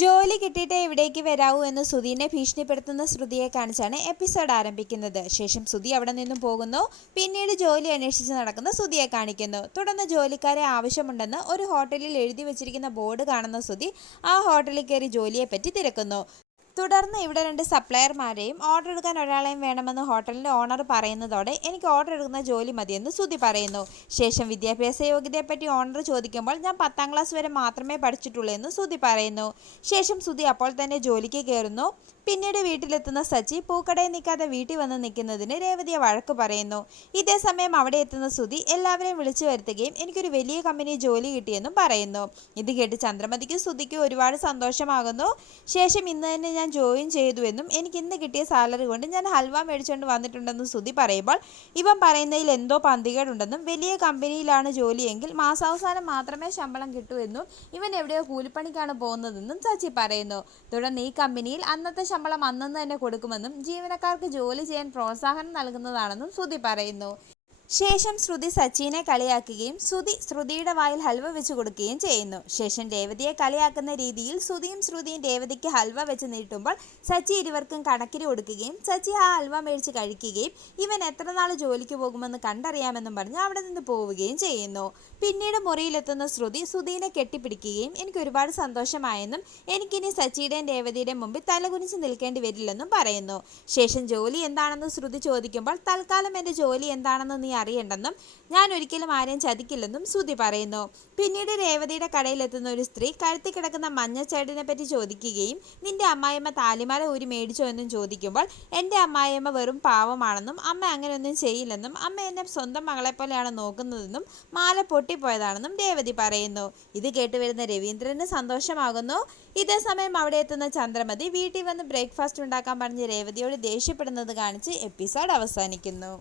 ജോലി കിട്ടിയിട്ടേ ഇവിടേക്ക് വരാവൂ എന്ന് സുധീനെ ഭീഷണിപ്പെടുത്തുന്ന ശ്രുതിയെ കാണിച്ചാണ് എപ്പിസോഡ് ആരംഭിക്കുന്നത്. ശേഷം സുധി അവിടെ നിന്നും പോകുന്നു. പിന്നീട് ജോലി അന്വേഷിച്ച് നടക്കുന്ന സുധിയെ കാണിക്കുന്നു. തുടർന്ന് ജോലിക്കാരെ ആവശ്യമുണ്ടെന്ന് ഒരു ഹോട്ടലിൽ എഴുതി വെച്ചിരിക്കുന്ന ബോർഡ് കാണുന്ന സുധി ആ ഹോട്ടലിൽ കയറി ജോലിയെപ്പറ്റി തിരക്കുന്നു. തുടർന്ന് ഇവിടെ 2 സപ്ലയർമാരെയും ഓർഡർ എടുക്കാൻ ഒരാളെയും വേണമെന്ന് ഹോട്ടലിൻ്റെ ഓണർ പറയുന്നതോടെ എനിക്ക് ഓർഡർ എടുക്കുന്ന ജോലി മതിയെന്ന് സുധി പറയുന്നു. ശേഷം വിദ്യാഭ്യാസ യോഗ്യതയെപ്പറ്റി ഓണർ ചോദിക്കുമ്പോൾ ഞാൻ 10ാം ക്ലാസ് വരെ മാത്രമേ പഠിച്ചിട്ടുള്ളൂ എന്ന് സുധി പറയുന്നു. ശേഷം സുധി അപ്പോൾ തന്നെ ജോലിക്ക് കയറുന്നു. പിന്നീട് വീട്ടിലെത്തുന്ന സച്ചി പൂക്കടയിൽ നിൽക്കാതെ വീട്ടിൽ വന്ന് നിൽക്കുന്നതിന് രേവതിയെ വഴക്ക് പറയുന്നു. ഇതേ സമയം അവിടെ എത്തുന്ന സുധി എല്ലാവരെയും വിളിച്ചു വരുത്തുകയും എനിക്കൊരു വലിയ കമ്പനി ജോലി കിട്ടിയെന്നും പറയുന്നു. ഇത് കേട്ട് ചന്ദ്രമതിക്കും സുധിക്കും ഒരുപാട് സന്തോഷമാകുന്നു. ശേഷം ഇന്ന് തന്നെ ഞാൻ ജോയിൻ ചെയ്തുവെന്നും എനിക്ക് ഇന്ന് കിട്ടിയ സാലറി കൊണ്ട് ഞാൻ ഹൽവ മേടിച്ചുകൊണ്ട് വന്നിട്ടുണ്ടെന്നും സുധി പറയുമ്പോൾ ഇവൻ പറയുന്നതിൽ എന്തോ പന്തികേടുണ്ടെന്നും വലിയ കമ്പനിയിലാണ് ജോലിയെങ്കിൽ മാസാവസാനം മാത്രമേ ശമ്പളം കിട്ടൂ എന്നും ഇവൻ എവിടെയോ കൂലിപ്പണിക്കാണ് പോകുന്നതെന്നും സച്ചി പറയുന്നു. തുടർന്ന് ഈ കമ്പനിയിൽ അന്നത്തെ ശമ്പളം അന്നന്ന് തന്നെ കൊടുക്കുമെന്നും ജീവനക്കാർക്ക് ജോലി ചെയ്യാൻ പ്രോത്സാഹനം നൽകുന്നതാണെന്നും സുധി പറയുന്നു. ശേഷം ശ്രുതി സച്ചിനെ കളിയാക്കുകയും ശ്രുതിയുടെ വായിൽ ഹൽവ വെച്ച് കൊടുക്കുകയും ചെയ്യുന്നു. ശേഷം രേവതിയെ കളിയാക്കുന്ന രീതിയിൽ ശ്രുതിയും രേവതിക്ക് ഹൽവ വെച്ച് നീട്ടുമ്പോൾ സച്ചി ഇരുവർക്കും കണക്കിന് കൊടുക്കുകയും സച്ചി ആ ഹൽവ മേടിച്ച് കഴിക്കുകയും ഇവൻ എത്ര നാൾ ജോലിക്ക് പോകുമെന്ന് കണ്ടറിയാമെന്നും പറഞ്ഞ് അവിടെ നിന്ന് പോവുകയും ചെയ്യുന്നു. പിന്നീട് മുറിയിലെത്തുന്ന ശ്രുതിനെ കെട്ടിപ്പിടിക്കുകയും എനിക്ക് ഒരുപാട് സന്തോഷമായെന്നും എനിക്കിനി സച്ചിയുടെയും രേവതിയുടെയും മുമ്പിൽ തലകുനിച്ച് നിൽക്കേണ്ടി വരില്ലെന്നും പറയുന്നു. ശേഷം ജോലി എന്താണെന്ന് ശ്രുതി ചോദിക്കുമ്പോൾ തൽക്കാലം എൻ്റെ ജോലി എന്താണെന്ന് നീ അറിയണ്ടെന്നും ഞാൻ ഒരിക്കലും ആരെയും ചതിക്കില്ലെന്നും സുധി പറയുന്നു. പിന്നീട് രേവതിയുടെ കടയിലെത്തുന്ന ഒരു സ്ത്രീ കഴുത്തി കിടക്കുന്ന മഞ്ഞച്ചേടിനെ പറ്റി ചോദിക്കുകയും നിന്റെ അമ്മായിയമ്മ താലിമാല ഊരി മേടിച്ചോ എന്നും ചോദിക്കുമ്പോൾ എൻ്റെ അമ്മായിയമ്മ വെറും പാവമാണെന്നും അമ്മ അങ്ങനെയൊന്നും ചെയ്യില്ലെന്നും അമ്മ എന്നെ സ്വന്തം മകളെ പോലെയാണ് നോക്കുന്നതെന്നും മാല പൊട്ടിപ്പോയതാണെന്നും രേവതി പറയുന്നു. ഇത് കേട്ടുവരുന്ന രവീന്ദ്രന് സന്തോഷമാകുന്നു. ഇതേ സമയം അവിടെ എത്തുന്ന ചന്ദ്രമതി വീട്ടിൽ വന്ന് ബ്രേക്ക്ഫാസ്റ്റ് ഉണ്ടാക്കാൻ പറഞ്ഞ് രേവതിയോട് ദേഷ്യപ്പെടുന്നത് കാണിച്ച് എപ്പിസോഡ് അവസാനിക്കുന്നു.